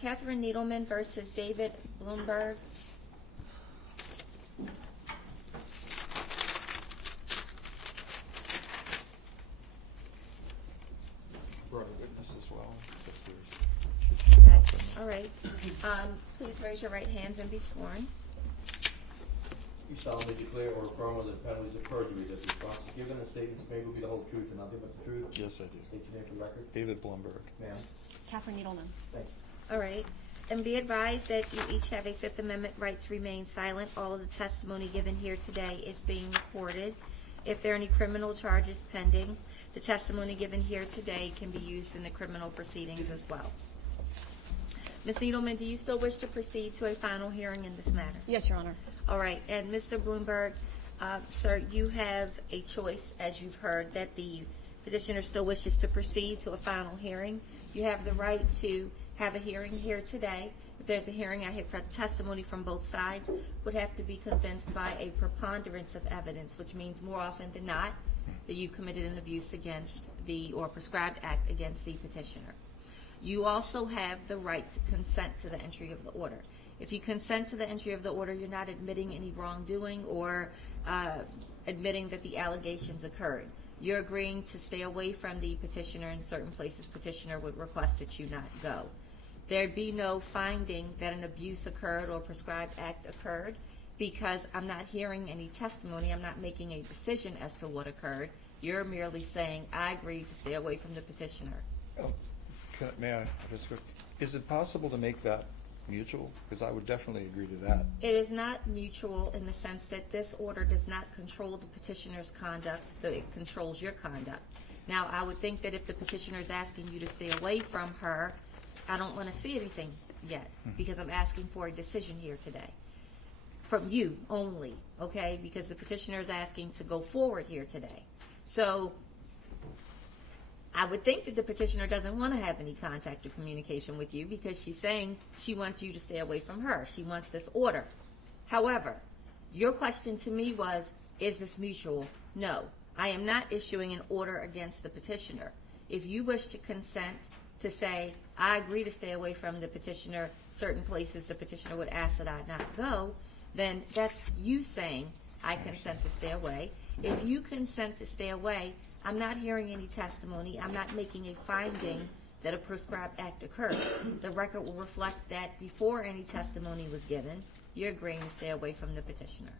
Katherine Needleman versus David Blumberg. Brought a witness as well. Okay. All right. Please raise your right hands and be sworn. You solemnly declare or affirm under the penalties of perjury that the responses given in statements made will be the whole truth and nothing but the truth? Yes, I do. State your name for the record. David Blumberg. Ma'am. Catherine Needleman. Thank you. All right. And be advised that you each have a Fifth Amendment right to remain silent. All of the testimony given here today is being recorded. If there are any criminal charges pending, the testimony given here today can be used in the criminal proceedings as well. Ms. Needleman, do you still wish to proceed to a final hearing in this matter? Yes, Your Honor. All right. And Mr. Blumberg, sir, you have a choice, as you've heard, that the petitioner still wishes to proceed to a final hearing. You have the right to have a hearing here today. If there's a hearing, I have testimony from both sides would have to be convinced by a preponderance of evidence, which means more often than not that you committed an abuse against or prescribed act against the petitioner. You also have the right to consent to the entry of the order. If you consent to the entry of the order, you're not admitting any wrongdoing or admitting that the allegations occurred. You're agreeing to stay away from the petitioner in certain places petitioner would request that you not go. There'd be no finding that an abuse occurred or prescribed act occurred because I'm not hearing any testimony. I'm not making a decision as to what occurred. You're merely saying, I agree to stay away from the petitioner. May I just go? Is it possible to make that mutual? Because I would definitely agree to that. It is not mutual in the sense that this order does not control the petitioner's conduct, that it controls your conduct. Now, I would think that if the petitioner is asking you to stay away from her, I don't want to see anything yet because I'm asking for a decision here today. From you only, okay? Because the petitioner is asking to go forward here today. So I would think that the petitioner doesn't want to have any contact or communication with you because she's saying she wants you to stay away from her. She wants this order. However, your question to me was, is this mutual? No. I am not issuing an order against the petitioner. If you wish to consent to say, I agree to stay away from the petitioner, certain places the petitioner would ask that I not go, then that's you saying, I consent to stay away. If you consent to stay away, I'm not hearing any testimony. I'm not making a finding that a prescribed act occurred. The record will reflect that before any testimony was given, you're agreeing to stay away from the petitioner.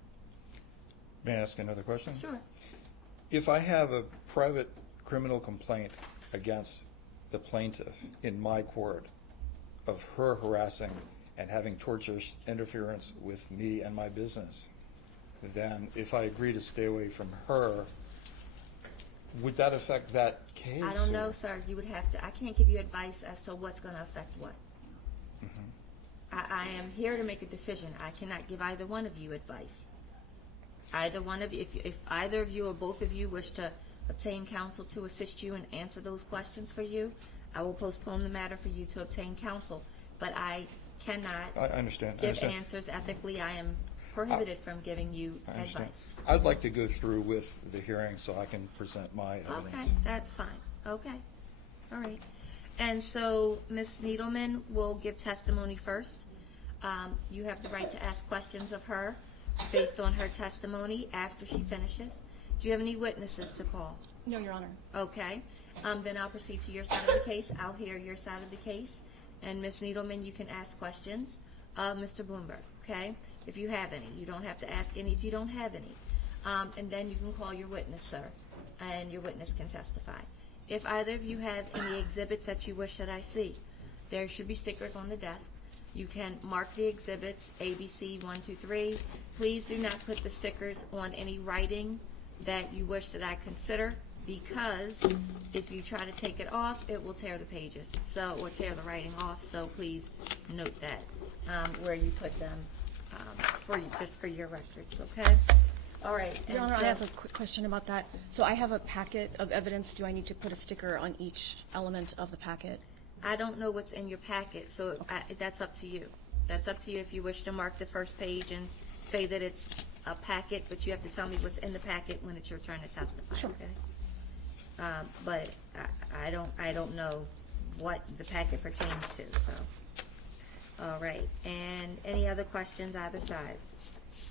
May I ask another question? Sure. If I have a private criminal complaint against the plaintiff in my court of her harassing and having torturous interference with me and my business, then if I agree to stay away from her, would that affect that case? I don't know, sir. You would have to. I can't give you advice as to what's going to affect what. I am here to make a decision. I cannot give either one of you advice. Either one of you, if either of you or both of you wish to obtain counsel to assist you and answer those questions for you, I will postpone the matter for you to obtain counsel. But I cannot give answers ethically. I am prohibited from giving you advice. I'd like to go through with the hearing so I can present my evidence. Okay, that's fine. Okay. All right. And so Ms. Needleman will give testimony first. You have the right to ask questions of her based on her testimony after she finishes. Do you have any witnesses to call? No, Your Honor. Okay. Then I'll proceed to your side of the case. I'll hear your side of the case. And Ms. Needleman, you can ask questions of Mr. Blumberg, okay, if you have any. You don't have to ask any if you don't have any. And then you can call your witness, sir, and your witness can testify. If either of you have any exhibits that you wish that I see, there should be stickers on the desk. You can mark the exhibits, ABC 1, 2, 3. Please do not put the stickers on any writing that you wish that I consider, because if you try to take it off, it will tear the pages, or tear the writing off. So please note that where you put them, just for your records, okay? All right. Your Honor, I have a quick question about that. So I have a packet of evidence. Do I need to put a sticker on each element of the packet? I don't know what's in your packet, so that's up to you. That's up to you if you wish to mark the first page and say that it's a packet, but you have to tell me what's in the packet when it's your turn to testify. Sure. Okay. But I don't know what the packet pertains to. So. All right. And any other questions either side?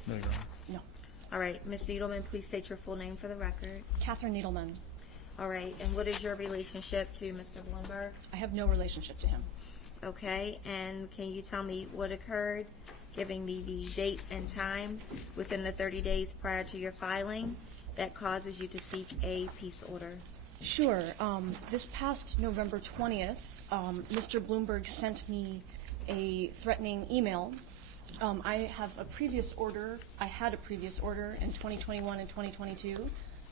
No, Your Honor. No. All right. Ms. Needleman, please state your full name for the record. Katherine Needleman. All right. And what is your relationship to Mr. Blumberg? I have no relationship to him. Okay. And can you tell me what occurred, giving me the date and time within the 30 days prior to your filing that causes you to seek a peace order? Sure. This past November 20th, Mr. Blumberg sent me a threatening email. I had a previous order in 2021 and 2022,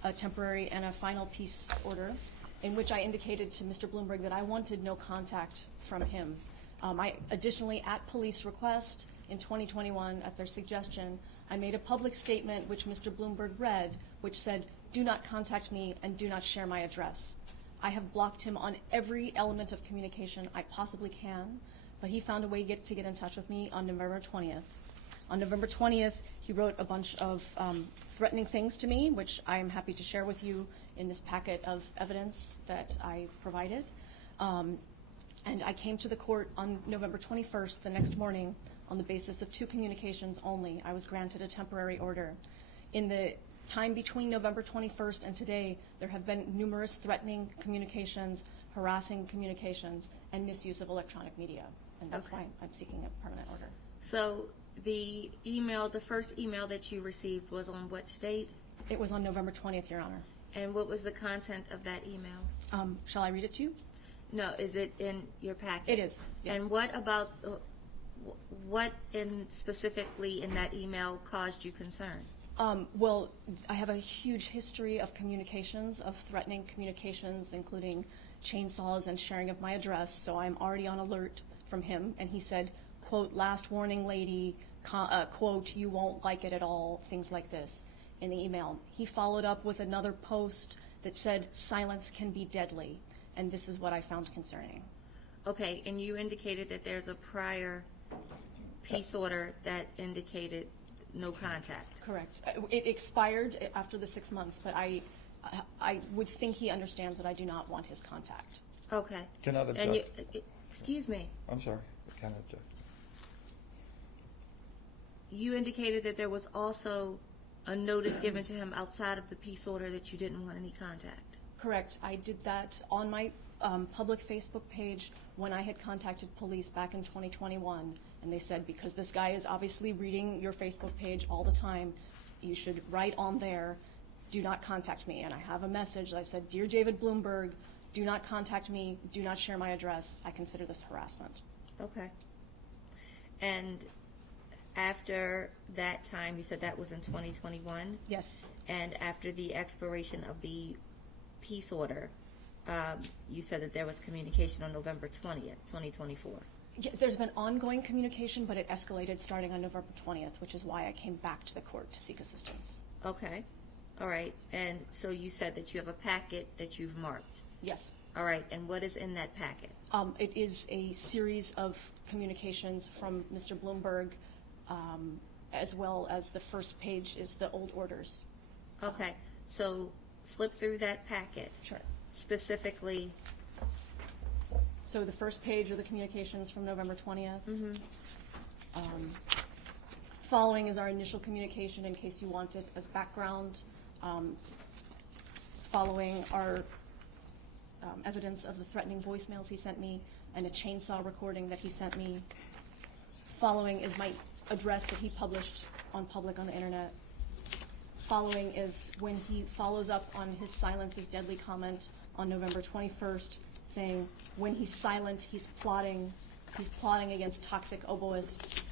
a temporary and a final peace order, in which I indicated to Mr. Blumberg that I wanted no contact from him. I additionally, at police request in 2021, at their suggestion, I made a public statement which Mr. Blumberg read, which said, "Do not contact me and do not share my address." I have blocked him on every element of communication I possibly can, but he found a way to get in touch with me on November 20th. On November 20th, he wrote a bunch of threatening things to me, which I am happy to share with you in this packet of evidence that I provided. And I came to the court on November 21st, the next morning, on the basis of 2 communications only. I was granted a temporary order. In the time between November 21st and today, there have been numerous threatening communications, harassing communications, and misuse of electronic media. And that's Okay. why I'm seeking a permanent order. So the first email that you received was on which date? It was on November 20th, Your Honor. And what was the content of that email? Shall I read it to you? No, is it in your packet? It is, yes. And what about, specifically in that email caused you concern? Well, I have a huge history of communications, of threatening communications, including chainsaws and sharing of my address, so I'm already on alert from him. And he said, quote, "Last warning, lady," quote, "You won't like it at all," things like this in the email. He followed up with another post that said, "Silence can be deadly," and this is what I found concerning. Okay, and you indicated that there's a prior peace order that indicated no contact. Correct. It expired after the 6 months, but I would think he understands that I do not want his contact. Okay. Cannot And object. excuse me. I'm sorry. Cannot object. You indicated that there was also a notice given to him outside of the peace order that you didn't want any contact. Correct. I did that on my public Facebook page when I had contacted police back in 2021, and they said, because this guy is obviously reading your Facebook page all the time, you should write on there, "Do not contact me." And I have a message that I said, "Dear David Blumberg, do not contact me, do not share my address. I consider this harassment." Okay. And after that time, you said that was in 2021? Yes. And after the expiration of the peace order, you said that there was communication on November 20th, 2024. Yeah, there's been ongoing communication, but it escalated starting on November 20th, which is why I came back to the court to seek assistance. Okay. All right. And so you said that you have a packet that you've marked. Yes. All right. And what is in that packet? It is a series of communications from Mr. Blumberg, as well as the first page is the old orders. Okay. So flip through that packet. Sure. Specifically. So the first page are the communications from November 20th. Following is our initial communication, in case you want it as background. Following are evidence of the threatening voicemails he sent me and a chainsaw recording that he sent me. Following is my address that he published on the internet. Following is when he follows up on his "Silence is deadly" comment on November 21st, saying when he's silent, he's plotting against toxic oboists.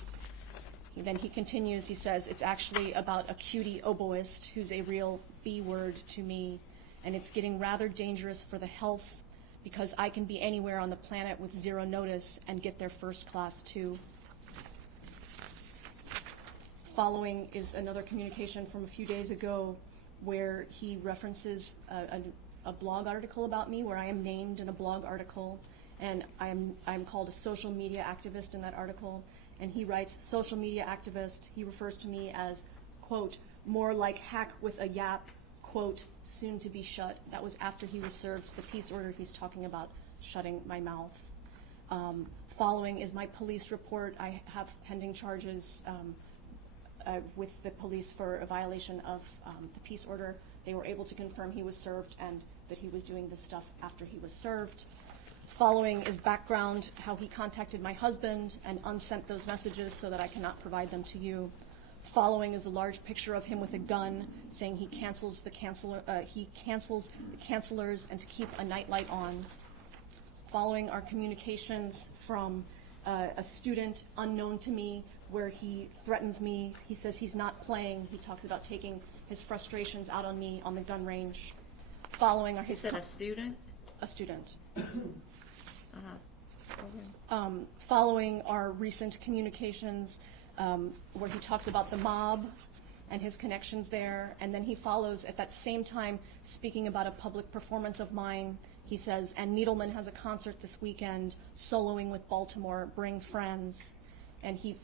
Then he continues, he says, "It's actually about a cutie oboist who's a real B word to me, and it's getting rather dangerous for the health because I can be anywhere on the planet with zero notice and get there first class too." Following is another communication from a few days ago where he references a blog article about me, where I am named in a blog article, and I'm called a social media activist in that article. And he writes, "Social media activist." He refers to me as, quote, "more like hack with a yap," quote, "soon to be shut." That was after he was served the peace order. He's talking about shutting my mouth. Following is my police report. I have pending charges with the police for a violation of the peace order. They were able to confirm he was served and that he was doing this stuff after he was served. Following is background, how he contacted my husband and unsent those messages so that I cannot provide them to you. Following is a large picture of him with a gun saying he cancels the cancelers and to keep a nightlight on. Following are communications from a student unknown to me where he threatens me. He says he's not playing. He talks about taking his frustrations out on me on the gun range. Following are his... You said a student? A student. Okay. Following are recent communications where he talks about the mob and his connections there, and then he follows at that same time speaking about a public performance of mine. He says, and Needleman has a concert this weekend, soloing with Baltimore, bring friends. And he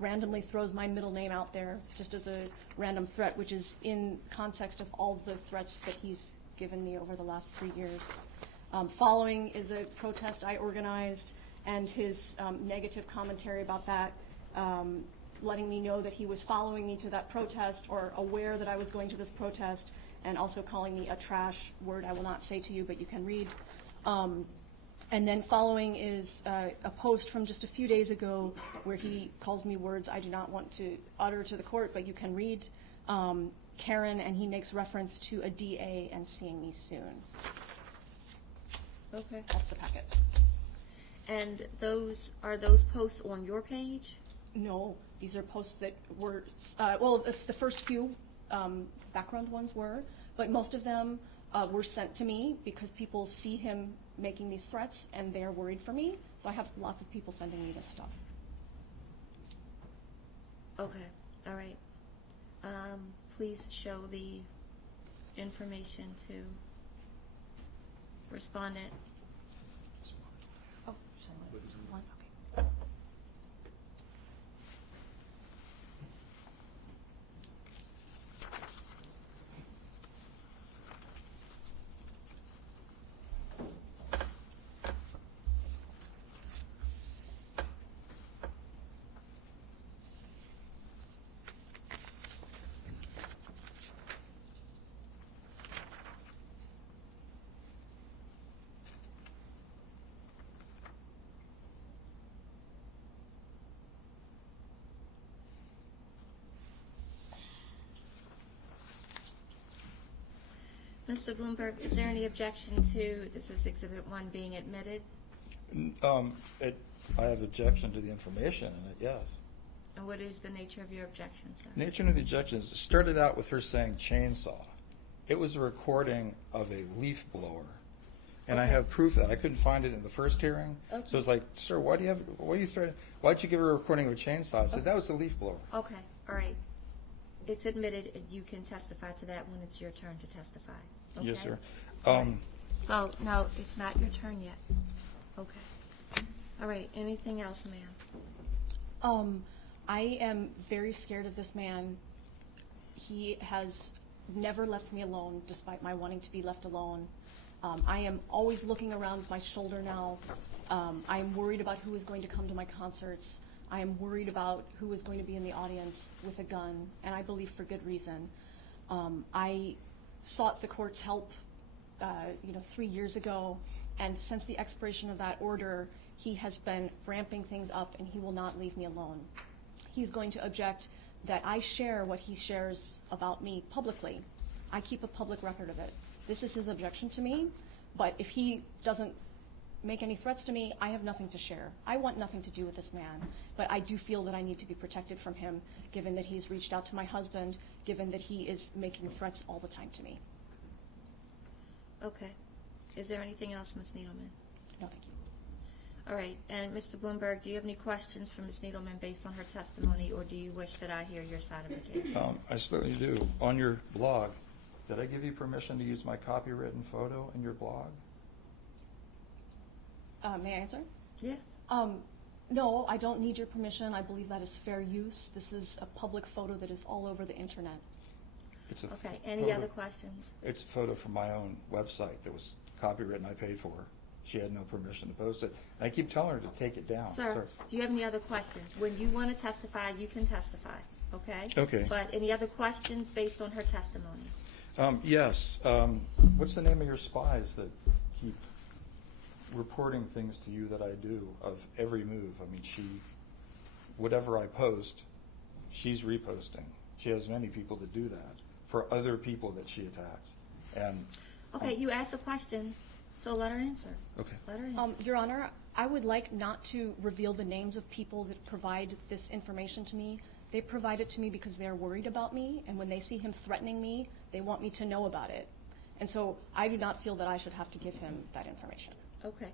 randomly throws my middle name out there just as a random threat, which is in context of all the threats that he's given me over the last 3 years. Following is a protest I organized, and his negative commentary about that, letting me know that he was following me to that protest or aware that I was going to this protest, and also calling me a trash word I will not say to you, but you can read. And then following is a post from just a few days ago where he calls me words I do not want to utter to the court, but you can read. Karen, and he makes reference to a DA and seeing me soon. Okay. That's the packet. And are those posts on your page? No, these are posts that were, well, the first few background ones were, but most of them were sent to me because people see him making these threats and they're worried for me. So I have lots of people sending me this stuff. Okay, all right. Please show the information to respondent. Oh, sorry. Just one. Okay. Mr. Blumberg, is there any objection to, this is Exhibit 1, being admitted? I have objection to the information in it, yes. And what is the nature of your objection, sir? Nature of the objection is, it started out with her saying chainsaw. It was a recording of a leaf blower. And I have proof that I couldn't find it in the first hearing. Okay. So it's like, sir, why'd you give her a recording of a chainsaw? I said, that was a leaf blower. Okay, all right. It's admitted, and you can testify to that when it's your turn to testify. Okay? Yes, sir. So, no, it's not your turn yet. Okay. All right, anything else, ma'am? I am very scared of this man. He has never left me alone, despite my wanting to be left alone. I am always looking around my shoulder now. I am worried about who is going to come to my concerts. I am worried about who is going to be in the audience with a gun, and I believe for good reason. I sought the court's help 3 years ago, and since the expiration of that order, he has been ramping things up, and he will not leave me alone. He's going to object that I share what he shares about me publicly. I keep a public record of it. This is his objection to me, but if he doesn't make any threats to me, I have nothing to share. I want nothing to do with this man, but I do feel that I need to be protected from him, given that he's reached out to my husband, given that he is making threats all the time to me. Okay. Is there anything else, Ms. Needleman? No, thank you. All right, and Mr. Blumberg, do you have any questions for Ms. Needleman based on her testimony, or do you wish that I hear your side of the case? I certainly do. On your blog, did I give you permission to use my copywritten photo in your blog? May I answer? Yes. No, I don't need your permission. I believe that is fair use. This is a public photo that is all over the internet. It's a Okay, any other questions? It's a photo from my own website that was copywritten. I paid for. she had no permission to post it. And I keep telling her to take it down. Sir, do you have any other questions? When you want to testify, you can testify, okay? Okay. But any other questions based on her testimony? Yes. What's the name of your spies that keep reporting things to you that I do of every move? I mean, whatever I post, she's reposting. She has many people that do that for other people that she attacks. And Okay, you asked a question, so let her answer. okay. Let her answer. Your Honor, I would like not to reveal the names of people that provide this information to me. They provide it to me because they are worried about me, and when they see him threatening me, they want me to know about it. And so I do not feel that I should have to give him that information. Okay.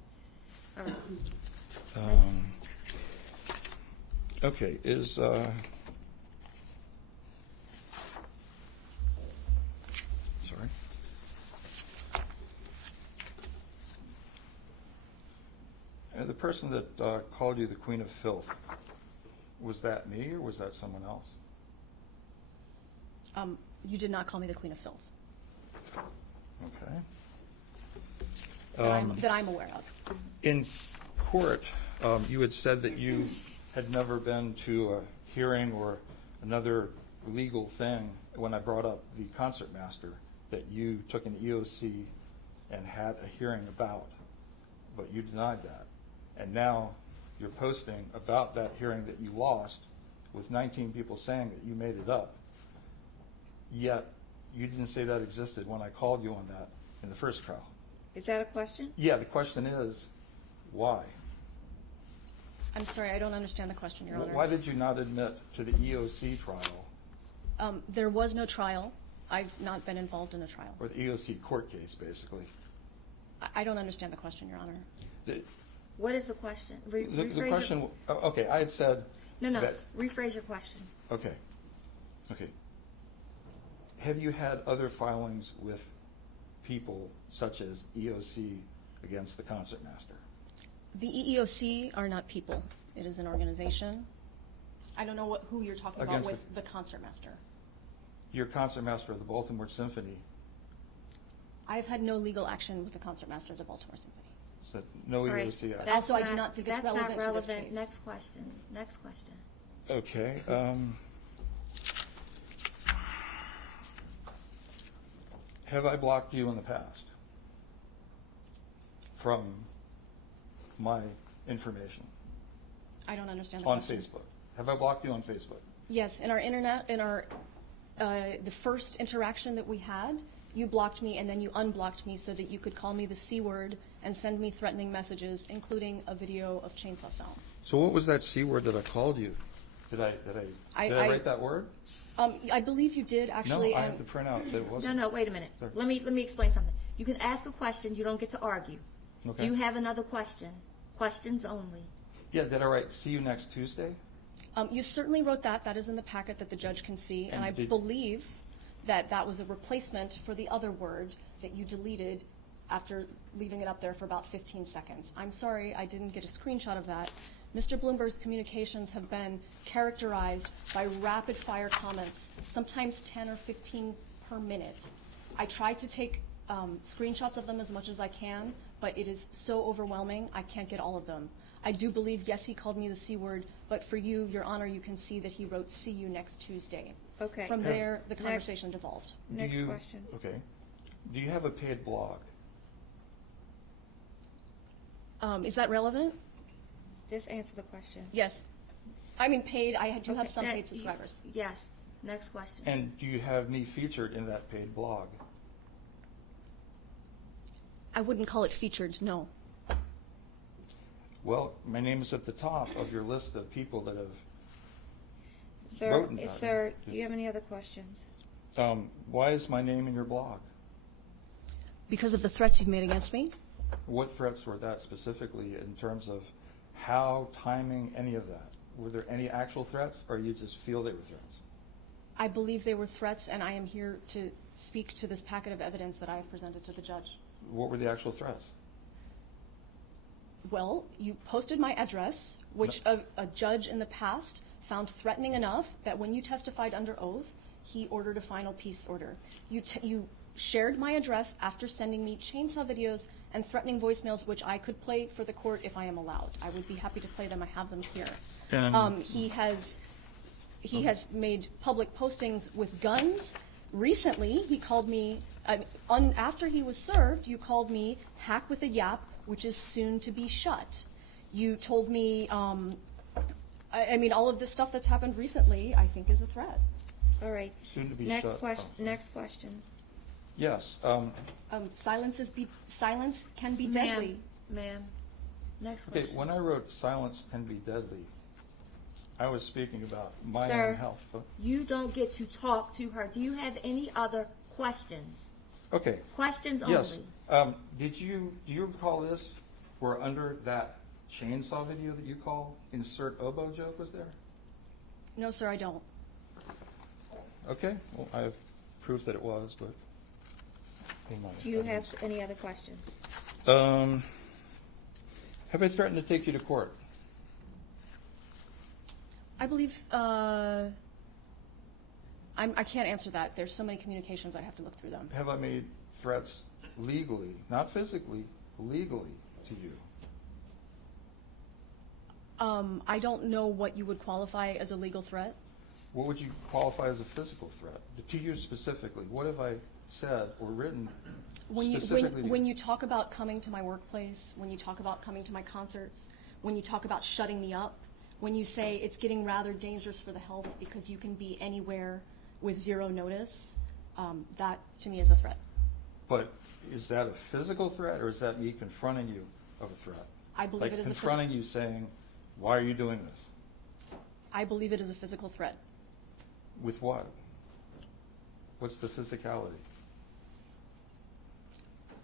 All right. Okay, sorry. The person that called you the Queen of Filth, was that me or was that someone else? You did not call me the Queen of Filth. Okay. That I'm aware of. In court, you had said that you had never been to a hearing or another legal thing when I brought up the concertmaster that you took an EOC and had a hearing about, but you denied that. And now you're posting about that hearing that you lost with 19 people saying that you made it up, yet you didn't say that existed when I called you on that in the first trial. Is that a question? Yeah, the question is, why? I'm sorry, I don't understand the question, Your Honor. Why did you not admit to the EOC trial? There was no trial. I've not been involved in a trial. Or the EOC court case, basically. I don't understand the question, Your Honor. What is the question? The question, okay, I had said No, that, rephrase your question. okay. Have you had other filings with people such as EOC against the concertmaster? The EEOC are not people. It is an organization. I don't know who you're talking about with the concertmaster. You're concertmaster of the Baltimore Symphony. I've had no legal action with the concertmaster of the Baltimore Symphony. So no EOC action. Also, I do not think it's relevant to this case. Next question. Next question. Okay. Have I blocked you in the past from my information? I don't understand the on question. Facebook. Have I blocked you on Facebook? Yes, in our internet, the first interaction that we had, you blocked me and then you unblocked me so that you could call me the C word and send me threatening messages, including a video of chainsaw sounds. So what was that C word that I called you? Did I write that word? I believe you did, actually. No, I have to print out that it wasn't. No, wait a minute. Sorry. Let me explain something. You can ask a question. You don't get to argue. Okay. Do you have another question? Questions only. Yeah, did I write see you next Tuesday? You certainly wrote that. That is in the packet that the judge can see. And I believe that that was a replacement for the other word that you deleted after leaving it up there for about 15 seconds. I'm sorry, I didn't get a screenshot of that. Mr. Blumberg's communications have been characterized by rapid-fire comments, sometimes 10 or 15 per minute. I try to take screenshots of them as much as I can, but it is so overwhelming, I can't get all of them. I do believe, yes, he called me the C word, but for you, Your Honor, you can see that he wrote, see you next Tuesday. Okay. From there, the conversation devolved. Next question. Okay. Do you have a paid blog? Is that relevant? Just answer the question. Yes. I mean, paid. I do have some Okay, paid subscribers. Yes. Next question. And do you have me featured in that paid blog? I wouldn't call it featured, no. Well, my name is at the top of your list of people that have Sir, do you have any other questions? Why is my name in your blog? Because of the threats you've made against me? What threats were that specifically in terms of how, timing, any of that? Were there any actual threats, or you just feel they were threats? I believe they were threats, and I am here to speak to this packet of evidence that I have presented to the judge. What were the actual threats? Well, you posted my address, which a judge in the past found threatening enough that when you testified under oath, he ordered a final peace order. You shared my address after sending me chainsaw videos and threatening voicemails, which I could play for the court if I am allowed. I would be happy to play them. I have them here. And He has made public postings with guns. Recently, he called me, after he was served, you called me hack with a yap, which is soon to be shut. You told me, I mean, all of this stuff that's happened recently, I think, is a threat. All right. soon to be Next shut. question. Next question. Yes. Silence can be deadly. Ma'am, next Okay, question. when I wrote silence can be deadly, I was speaking about my Sir. own health. But, You don't get to talk to her. Do you have any other questions? okay, Questions yes. only. Do you recall this, where under that chainsaw video that you call, insert oboe joke was there? No, sir, I don't. Okay, well, I have proof that it was, but. in my Do you appendix. have any other questions? Have I threatened to take you to court? I believe, I can't answer that. There's so many communications, I have to look through them. Have I made threats legally, not physically, legally to you? I don't know what you would qualify as a legal threat. What would you qualify as a physical threat? To you specifically, what have I said or written specifically to When you talk about coming to my workplace, when you talk about coming to my concerts, when you talk about shutting me up, when you say it's getting rather dangerous for the health because you can be anywhere with zero notice, that to me is a threat. But is that a physical threat, or is that me confronting you of a threat? I believe Like it is confronting you saying, why are you doing this? I believe it is a physical threat. With what? What's the physicality?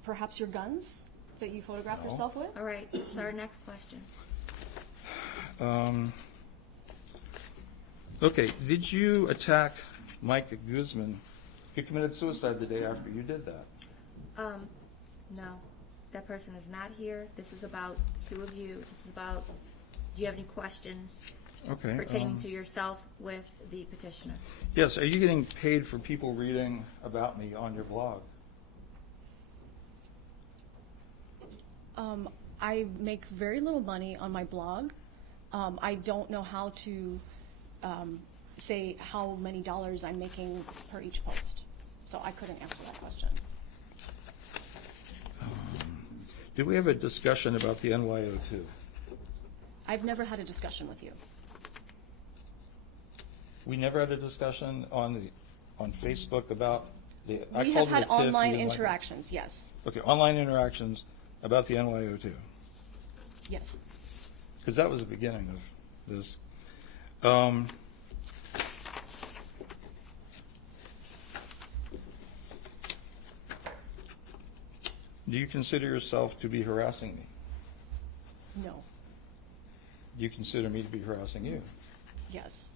Perhaps your guns that you photographed No. yourself with? All right, sir, next question. Okay, did you attack Mike Guzman, who committed suicide the day after you did that? No, that person is not here. This is about the two of you. This is about, do you have any questions Okay. pertaining to yourself with the petitioner? Yes, are you getting paid for people reading about me on your blog? I make very little money on my blog. I don't know how to say how many dollars I'm making per each post. So I couldn't answer that question. Did we have a discussion about the NYO2? I've never had a discussion with you. We never had a discussion on Facebook about the. I We called have it had a TIF, online you didn't like it. interactions, yes. Okay, online interactions about the NYO2, Yes. because that was the beginning of this. Do you consider yourself to be harassing me? No. Do you consider me to be harassing you? Yes.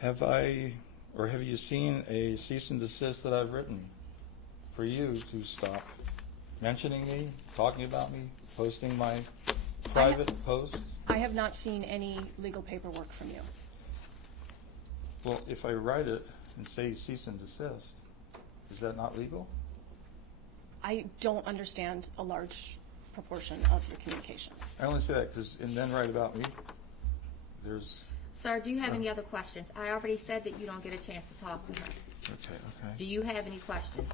Have you seen a cease and desist that I've written for you to stop mentioning me, talking about me, posting my private posts? I have not seen any legal paperwork from you. Well, if I write it and say cease and desist, is that not legal? I don't understand a large proportion of your communications. I only say that because, and then write about me, there's, Sir, do you have any other questions? I already said that you don't get a chance to talk to her. okay. Do you have any questions?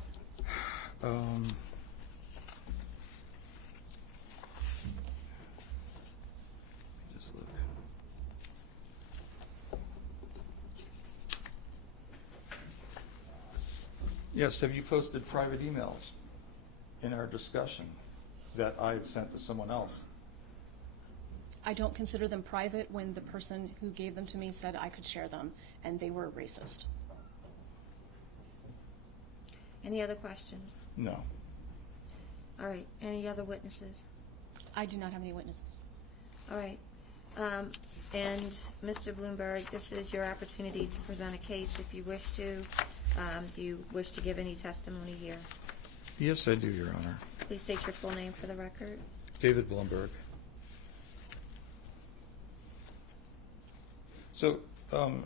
Just look. Yes, have you posted private emails in our discussion that I had sent to someone else? I don't consider them private when the person who gave them to me said I could share them, and they were racist. Any other questions? No. All right, any other witnesses? I do not have any witnesses. All right. And Mr. Blumberg, this is your opportunity to present a case if you wish to. Do you wish to give any testimony here? Yes, I do, Your Honor. Please state your full name for the record. David Blumberg. So,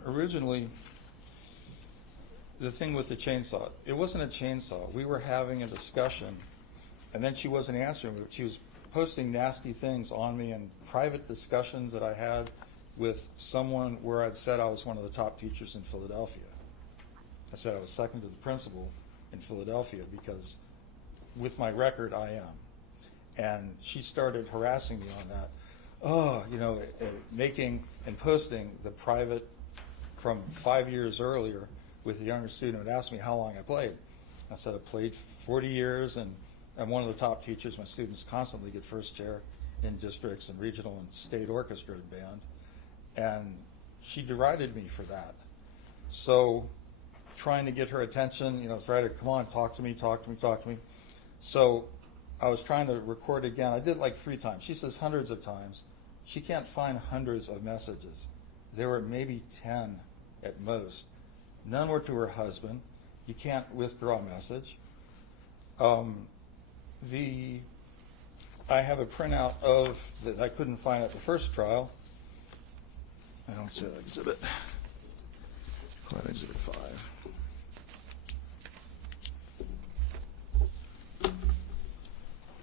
originally, the thing with the chainsaw, it wasn't a chainsaw. We were having a discussion, and then she wasn't answering. She was posting nasty things on me in private discussions that I had with someone where I'd said I was one of the top teachers in Philadelphia. I said I was second to the principal in Philadelphia because with my record I am. And she started harassing me on that. Making and posting the private from 5 years earlier with a younger student who asked me how long I played. I said I played 40 years and I'm one of the top teachers. My students constantly get first chair in districts and regional and state orchestra and band. And she derided me for that. So trying to get her attention, try to, come on, talk to me. So I was trying to record again. I did like 3 times. She says hundreds of times. She can't find hundreds of messages. There were maybe 10 at most. None were to her husband. You can't withdraw a message. I have a printout of that I couldn't find at the first trial. I don't see that exhibit. Pull out exhibit 5.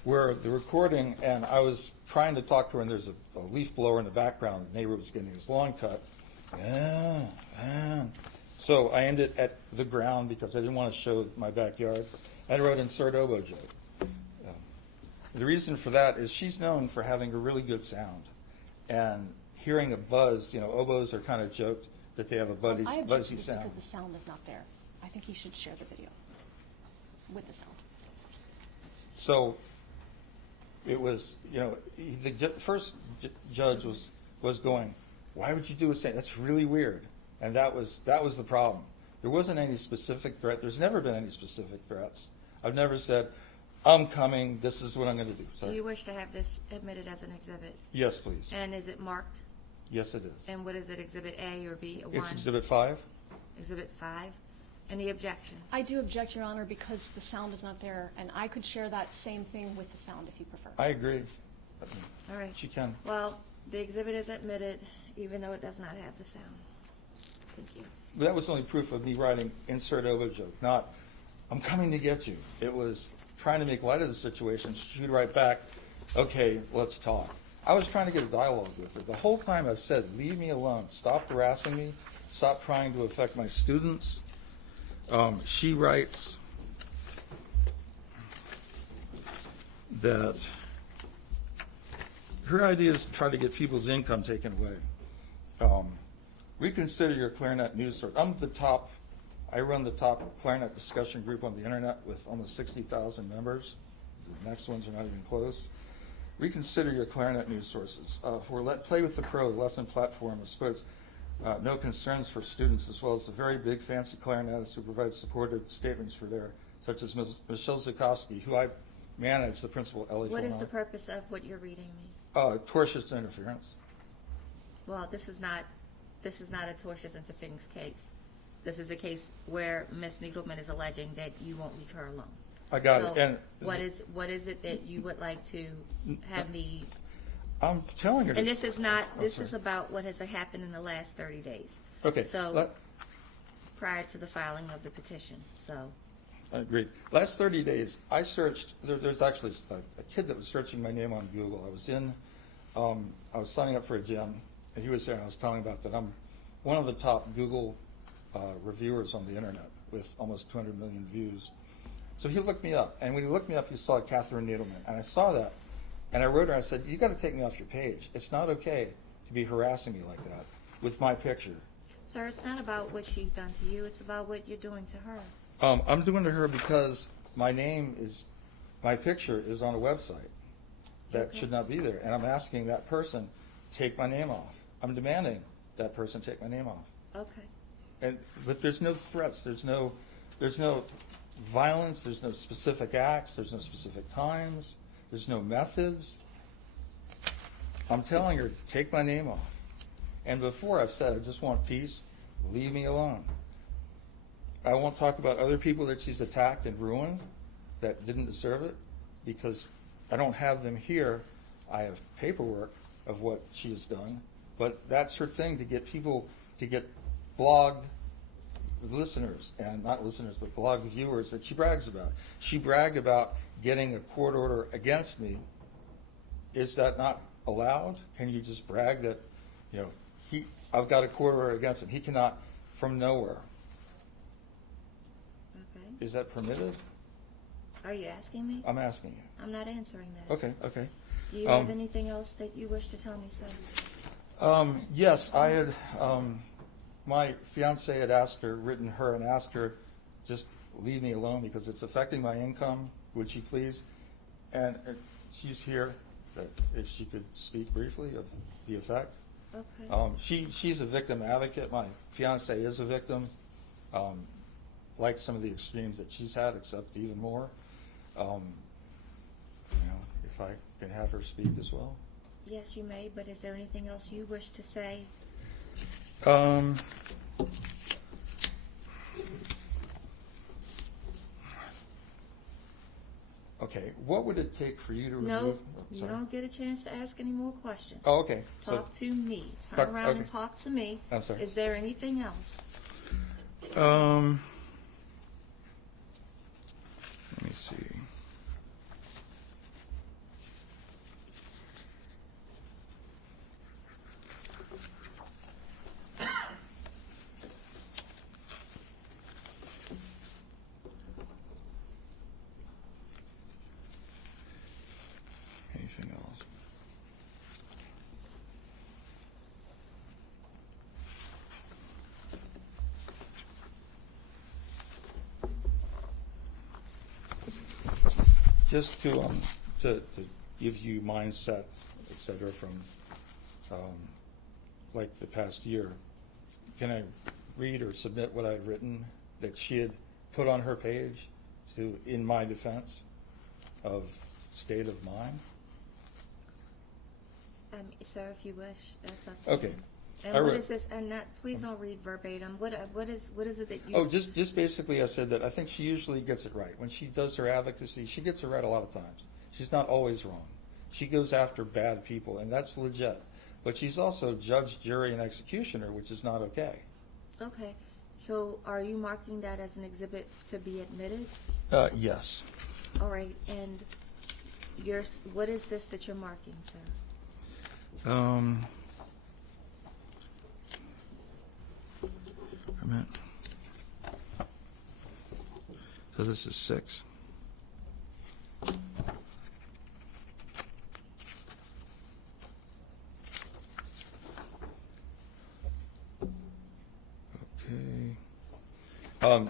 Where the recording, and I was trying to talk to her, and there's a leaf blower in the background. The neighbor was getting his lawn cut. So I ended at the ground because I didn't want to show my backyard. I wrote insert oboe joke. The reason for that is she's known for having a really good sound. And hearing a buzz, oboes are kind of joked that they have a buzzy sound. Because the sound is not there. I think you should share the video with the sound. So it was, the first judge was going, why would you do a saying? That's really weird. And that was the problem. There wasn't any specific threat. There's never been any specific threats. I've never said, I'm coming, this is what I'm going to do. Sorry. Do you wish to have this admitted as an exhibit? Yes, please. And is it marked? Yes, it is. And what is it, exhibit A or B? It's exhibit 5. Exhibit 5. Any objection? I do object, Your Honor, because the sound is not there, and I could share that same thing with the sound if you prefer. I agree. All right. She can. Well, the exhibit is admitted, even though it does not have the sound. Thank you. But that was only proof of me writing insert oboe joke, not I'm coming to get you. It was trying to make light of the situation. She'd write back, okay, let's talk. I was trying to get a dialogue with her. The whole time I've said, leave me alone. Stop harassing me. Stop trying to affect my students. She writes that her idea is to try to get people's income taken away. Reconsider your clarinet news source. I run the top clarinet discussion group on the internet with almost 60,000 members. The next ones are not even close. Reconsider your clarinet news sources. For Play with the Pro, the lesson platform of sports, no concerns for students, as well as the very big fancy clarinetists who provide supported statements for their, such as Michelle Zukowski, who I manage, the principal Ellie. What is the purpose of what you're reading me? Tortious interference. Well, this is not a tortious interference case. This is a case where Ms. Needleman is alleging that you won't leave her alone. I got it. And what is it that you would like to have me? I'm telling her. And this is not. This is about what has happened in the last 30 days. Okay. So prior to the filing of the petition. So. Agreed. Last 30 days, I searched. There's actually a kid that was searching my name on Google. I was signing up for a gym, and he was there, and I was telling him about that. I'm one of the top Google reviewers on the internet with almost 200 million views. So he looked me up, and when he looked me up, he saw Katherine Needleman, and I saw that, and I wrote her. I said, "You got to take me off your page. It's not okay to be harassing me like that with my picture." Sir, it's not about what she's done to you. It's about what you're doing to her. I'm doing to her because my picture is on a website that should not be there, and I'm asking that person take my name off. I'm demanding that person take my name off. Okay. But there's no threats. There's no violence. There's no specific acts. There's no specific times. There's no methods. I'm telling her take my name off. And before I've said I just want peace. Leave me alone. I won't talk about other people that she's attacked and ruined that didn't deserve it because I don't have them here. I have paperwork of what she has done, but that's her thing, to get people to get blogged listeners, and not listeners, but blog viewers that she brags about. She bragged about getting a court order against me. Is that not allowed? Can you just brag that, I've got a court order against him. He cannot from nowhere. Okay. Is that permitted? Are you asking me? I'm asking you. I'm not answering that. Okay. Do you have anything else that you wish to tell me, sir? Yes, I had, my fiance had written her and asked her, just leave me alone because it's affecting my income, would she please? And she's here, if she could speak briefly of the effect. Okay. She's a victim advocate. My fiance is a victim, like some of the extremes that she's had, except even more. If I can have her speak as well. Yes, you may, but is there anything else you wish to say? Okay, what would it take for you to remove? No, you don't get a chance to ask any more questions. Oh, okay. Talk to me. Turn around and talk to me. I'm sorry. Is there anything else? Let me see. Anything else? Just to give you mindset, etc., from like the past year, can I read or submit what I'd written that she had put on her page in my defense of state of mind? Sir, if you wish, that's up to you. Okay. And what is this? And please don't read verbatim. What is it that you? Oh, just basically, I said that I think she usually gets it right when she does her advocacy. She gets it right a lot of times. She's not always wrong. She goes after bad people, and that's legit. But she's also judge, jury, and executioner, which is not okay. Okay. So, are you marking that as an exhibit to be admitted? Yes. All right. And what is this that you're marking, sir? So this is 6. Okay.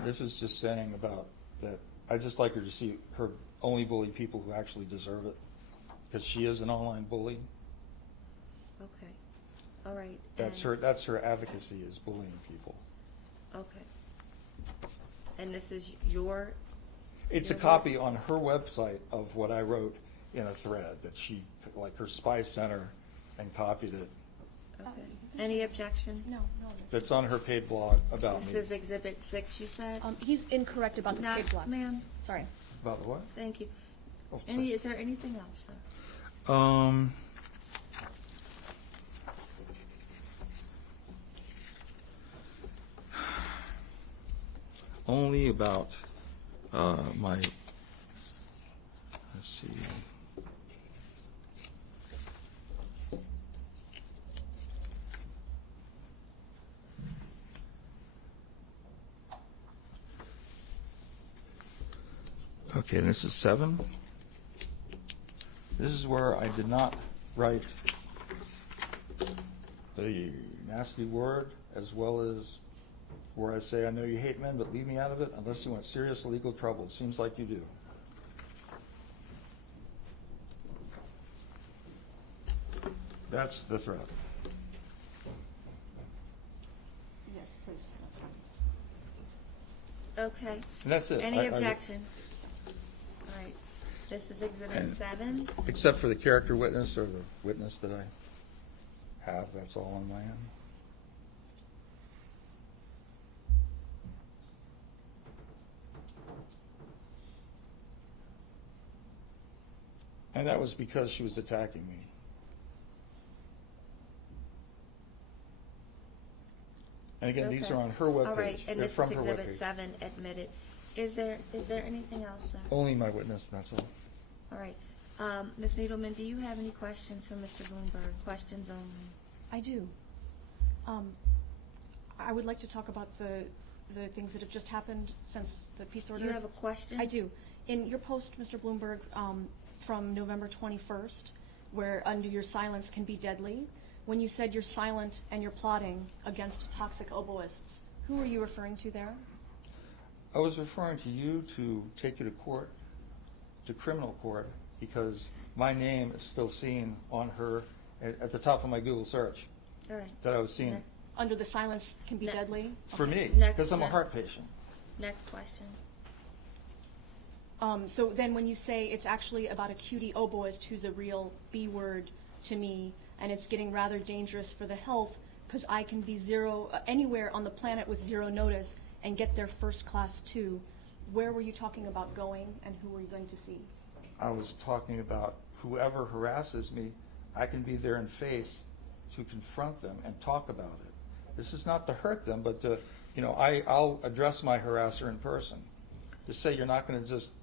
This is just saying about that. I just like her to see her only bully people who actually deserve it, because she is an online bully. Okay. All right. That's her advocacy, is bullying people. Okay. And this is your... It's a copy on her website of what I wrote in a thread that she, like her spy center, and copied it. Okay. Any objection? No. That's on her paid blog about This me. is Exhibit 6, you said? He's incorrect about the paid block. Ma'am. Sorry. About the what? Thank you. Oh, sorry. Is there anything else, sir? Only about my, let's see. Okay, this is 7. This is where I did not write the nasty word, as well as where I say, I know you hate men, but leave me out of it unless you want serious legal trouble. It seems like you do. That's the threat. Yes, please. Okay. And that's it. Any objection? All right. This is Exhibit 7. Except for the character witness or the witness that I have, that's all on my end. And that was because she was attacking me. And again, these Okay. are on her webpage. All right, and They're this from is her Exhibit webpage. 7 admitted. Is there anything else, sir? Only my witness, that's all. All right. Ms. Needleman, do you have any questions for Mr. Blumberg? Questions only. I do. I would like to talk about the things that have just happened since the peace order. Do you have a question? I do. In your post, Mr. Bloomberg, from November 21st, where under your silence can be deadly, when you said you're silent and you're plotting against toxic oboists, who were you referring to there? I was referring to you to take you to court, to criminal court, because my name is still seen on her at the top of my Google search All right. that I was seeing. Under the silence can be deadly? For me, Next, because I'm a yeah. heart patient. Next question. So then when you say it's actually about a cutie oboist who's a real B word to me, and it's getting rather dangerous for the health, because I can be anywhere on the planet with zero notice and get there first class too, where were you talking about going, and who were you going to see? I was talking about whoever harasses me, I can be there in face to confront them and talk about it. This is not to hurt them, but to, I'll address my harasser in person. To say you're not going to just,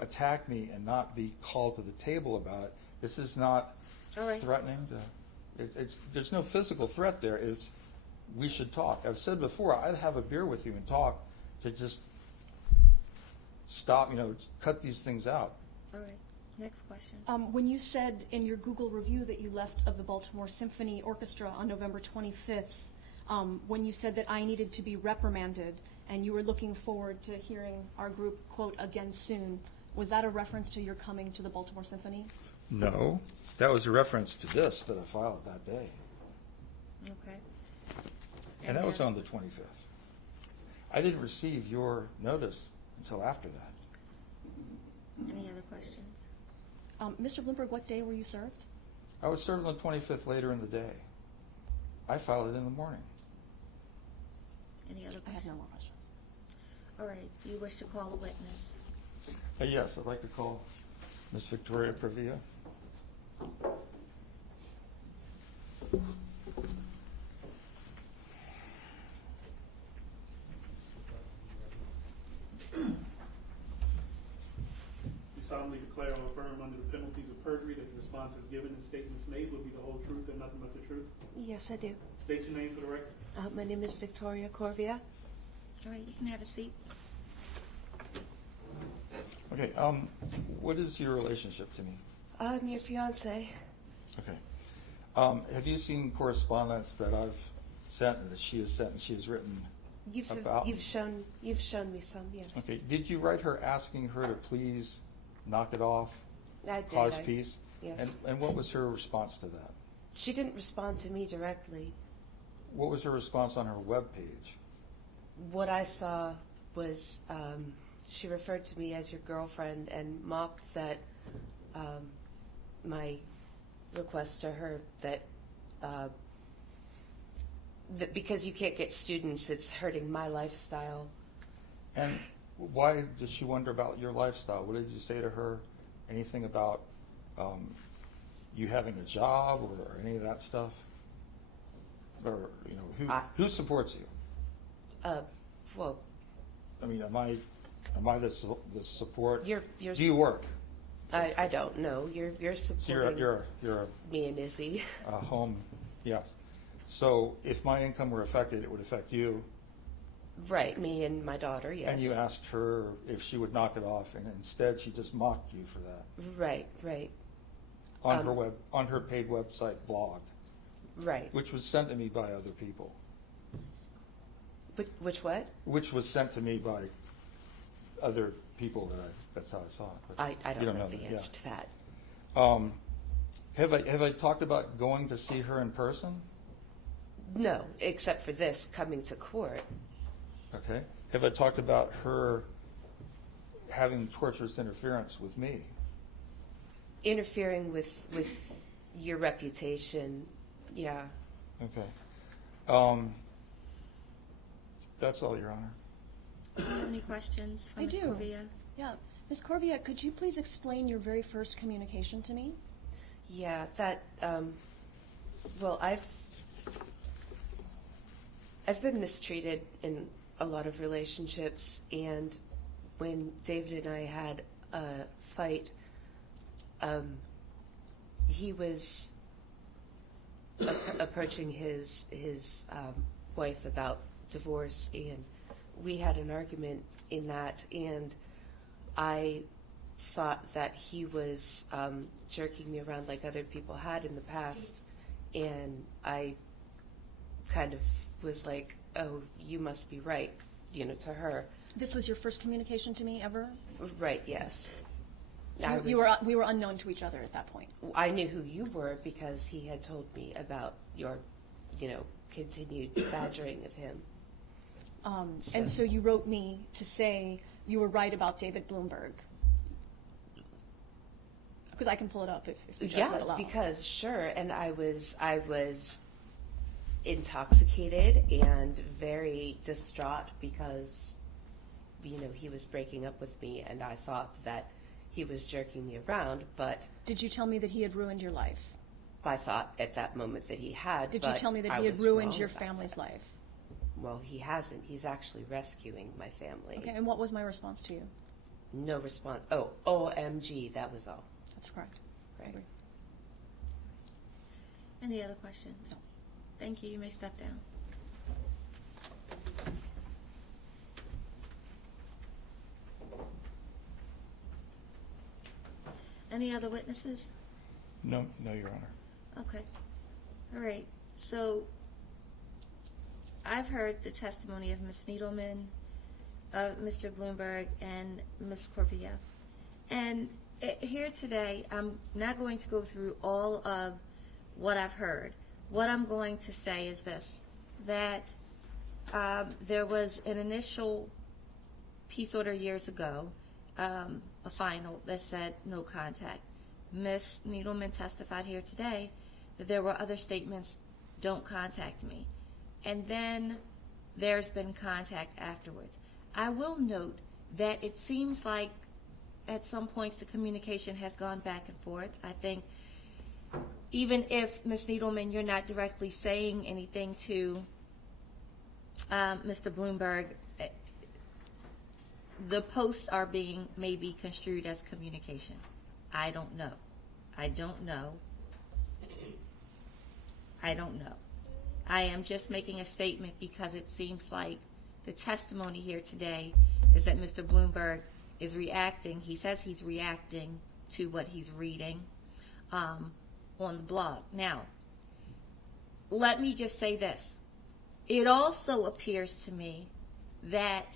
attack me and not be called to the table about it. This is not All right. threatening. There's no physical threat there. We should talk. I've said before, I'd have a beer with you and talk to just stop, cut these things out. All right. Next question. When you said in your Google review that you left of the Baltimore Symphony Orchestra on November 25th, when you said that I needed to be reprimanded and you were looking forward to hearing our group, quote, again soon, was that a reference to your coming to the Baltimore Symphony? No, that was a reference to this that I filed that day. Okay. And that was on the 25th. I didn't receive your notice until after that. Any other questions? Mr. Bloomberg, what day were you served? I was served on the 25th later in the day. I filed it in the morning. Any other I have questions? no more questions. All right. Do you wish to call a witness? Yes, I'd like to call Miss Victoria Previa. You solemnly declare or affirm under the penalties of perjury that the responses given and statements made will be the whole truth and nothing but the truth? Yes, I do. State your name for the record. My name is Victoria Corvia. All right. You can have a seat. Okay, what is your relationship to me? I'm your fiance. Okay. Have you seen correspondence that I've sent and that she has sent and she has written about? You've shown me some, yes. Okay. Did you write her asking her to please knock it off, I did. cause peace? Yes. And what was her response to that? She didn't respond to me directly. What was her response on her webpage? What I saw was she referred to me as your girlfriend and mocked that my request to her that because you can't get students, it's hurting my lifestyle. And why does she wonder about your lifestyle? What did you say to her? Anything about you having a job or any of that stuff? Or who supports you? Well, I mean, am I the support? you're Do you work? I don't know. You're So supporting you're me and Izzy. a home, yes. So if my income were affected, it would affect you. Right, me and my daughter, yes. And you asked her if she would knock it off, and instead she just mocked you for that Right. on her paid website blog, Right. which was sent to me by other people. But which what? Which was sent to me by other people that's how I saw it. But I you don't know the that, answer to that. Have I talked about going to see her in person? No, except for this coming to court. Okay. Have I talked about her having torturous interference with me? Interfering with your reputation, yeah. Okay. That's all, Your Honor. Do you have any questions for I Ms. do. Corvia? Yeah. Ms. Corvia, could you please explain your very first communication to me? Yeah, that, well, I've been mistreated in a lot of relationships, and when David and I had a fight, he was approaching his wife about divorce, and we had an argument in that, and I thought that he was jerking me around like other people had in the past, and I kind of was like, oh, you must be right, to her. This was your first communication to me ever? Right, yes. We were unknown to each other at that point. I knew who you were because he had told me about your, continued badgering of him. And so you wrote me to say you were right about David Blumberg. Because I can pull it up if you just let it allow. Because sure, and I was intoxicated and very distraught because he was breaking up with me, and I thought that he was jerking me around. But did you tell me that he had ruined your life? I thought at that moment that he had. Did you tell me that he had ruined your family's life? Well, he hasn't. He's actually rescuing my family. Okay, and what was my response to you? No response. Oh, OMG, that was all. That's correct. Right. Any other questions? No. Thank you. You may step down. Any other witnesses? No, Your Honor. Okay. All right. So I've heard the testimony of Ms. Needleman, Mr. Blumberg, and Ms. Corvia. And here today, I'm not going to go through all of what I've heard. What I'm going to say is this, that there was an initial peace order years ago, a final that said no contact. Ms. Needleman testified here today that there were other statements, don't contact me. And then there's been contact afterwards. I will note that it seems like at some points the communication has gone back and forth. I think even if, Ms. Needleman, you're not directly saying anything to Mr. Blumberg, the posts are being maybe construed as communication. I don't know. I don't know. I am just making a statement because it seems like the testimony here today is that Mr. Blumberg is reacting. He says he's reacting to what he's reading on the blog. Now, let me just say this. It also appears to me that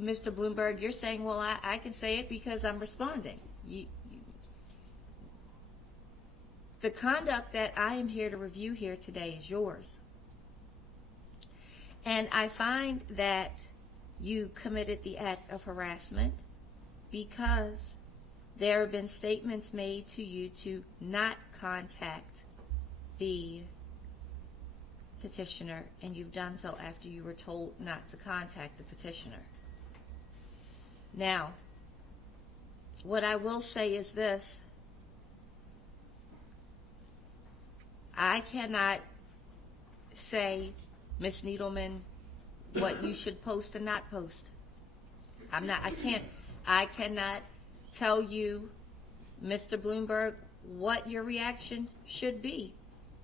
Mr. Blumberg, you're saying, well, I can say it because I'm responding. The conduct that I am here to review here today is yours. And I find that you committed the act of harassment because there have been statements made to you to not contact the petitioner, and you've done so after you were told not to contact the petitioner. Now, what I will say is this. I cannot say, Ms. Needleman, what you should post and not post. I cannot tell you, Mr. Blumberg, what your reaction should be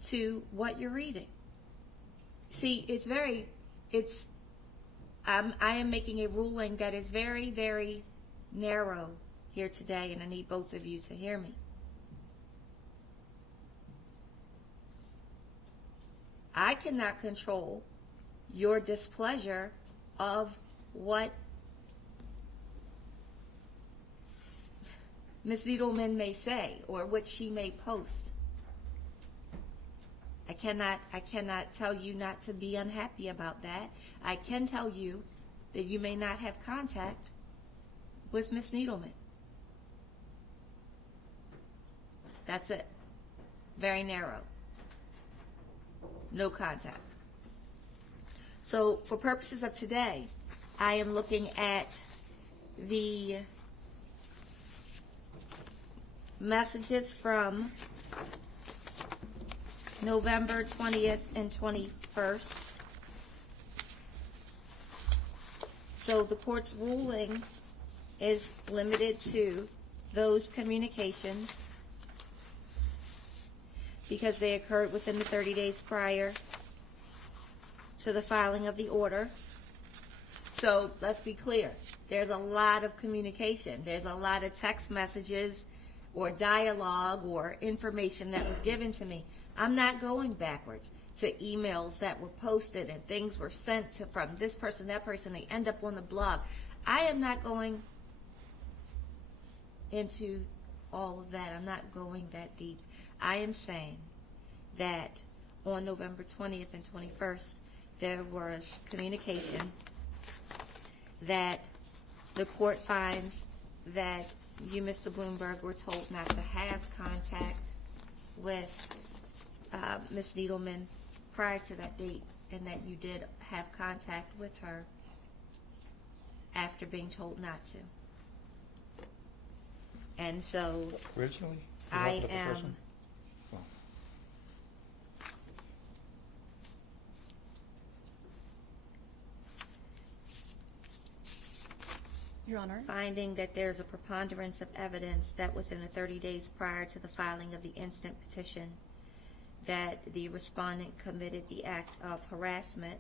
to what you're reading. See, I am making a ruling that is very, very narrow here today, and I need both of you to hear me. I cannot control your displeasure of what Ms. Needleman may say or what she may post. I cannot tell you not to be unhappy about that. I can tell you that you may not have contact with Ms. Needleman. That's it. Very narrow. No contact. So for purposes of today, I am looking at the messages from November 20th and 21st. So the court's ruling is limited to those communications because they occurred within the 30 days prior to the filing of the order. So let's be clear. There's a lot of communication. There's a lot of text messages or dialogue or information that was given to me. I'm not going backwards to emails that were posted and things were sent to, from this person, that person, they end up on the blog. I am not going into all of that. I'm not going that deep. I am saying that on November 20th and 21st, there was communication that the court finds that you, Mr. Blumberg, were told not to have contact with Ms. Needleman prior to that date, and that you did have contact with her after being told not to. And so Originally? I The first am one? Well, Your Honor. finding that there's a preponderance of evidence that within the 30 days prior to the filing of the instant petition, that the respondent committed the act of harassment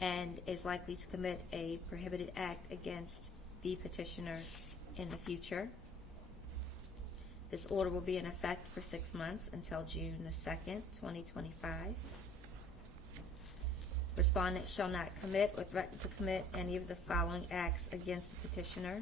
and is likely to commit a prohibited act against the petitioner in the future. This order will be in effect for 6 months until June the 2nd, 2025. Respondent shall not commit or threaten to commit any of the following acts against the petitioner: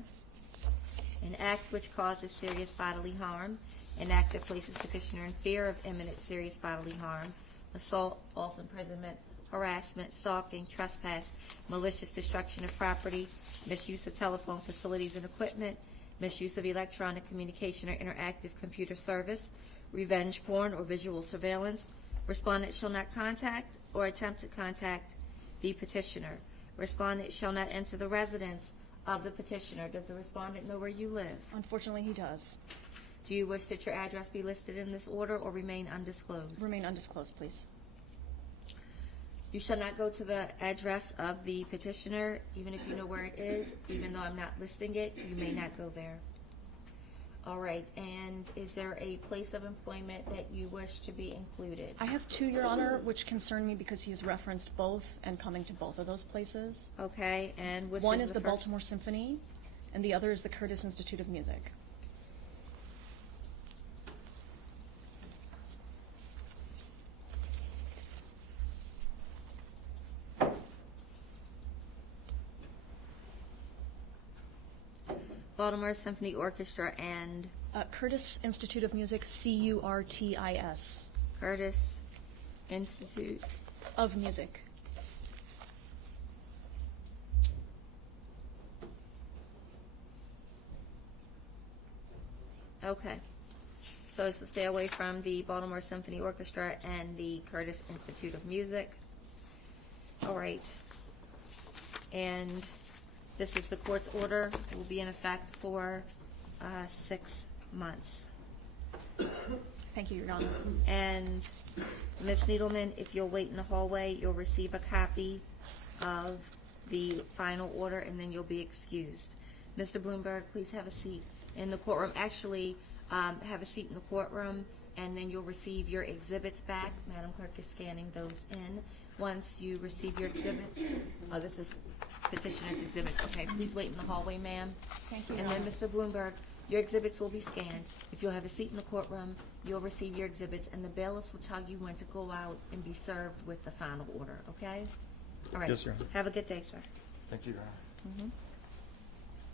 an act which causes serious bodily harm, an act that places petitioner in fear of imminent serious bodily harm, assault, false imprisonment, harassment, stalking, trespass, malicious destruction of property, misuse of telephone facilities and equipment, misuse of electronic communication or interactive computer service, revenge porn or visual surveillance. Respondent shall not contact or attempt to contact the petitioner. Respondent shall not enter the residence of the petitioner. Does the respondent know where you live? Unfortunately, he does. Do you wish that your address be listed in this order or remain undisclosed? Remain undisclosed, please. You shall not go to the address of the petitioner, even if you know where it is. Even though I'm not listing it, you may not go there. All right, and is there a place of employment that you wish to be included? I have two, Your Honor, which concern me because he's referenced both and coming to both of those places. Okay, and which One is is the first? Baltimore Symphony, and the other is the Curtis Institute of Music. Baltimore Symphony Orchestra and Curtis Institute of Music, C-U-R-T-I-S. Curtis Institute. Of Music. Okay. So it's to stay away from the Baltimore Symphony Orchestra and the Curtis Institute of Music. All right. And this is the court's order. It will be in effect for 6 months. Thank you, Your Honor. And Ms. Needleman, if you'll wait in the hallway, you'll receive a copy of the final order, and then you'll be excused. Mr. Blumberg, please have a seat in the courtroom. Actually, have a seat in the courtroom, and then you'll receive your exhibits back. Madam Clerk is scanning those in. Once you receive your exhibits, this is petitioner's exhibits. Okay, please wait in the hallway, ma'am. Thank you, And Your then, Honor. Mr. Blumberg, your exhibits will be scanned. If you'll have a seat in the courtroom, you'll receive your exhibits, and the bailiffs will tell you when to go out and be served with the final order, okay? All right. Yes, Your Honor. Have a good day, sir. Thank you, Your Honor. Mm-hmm.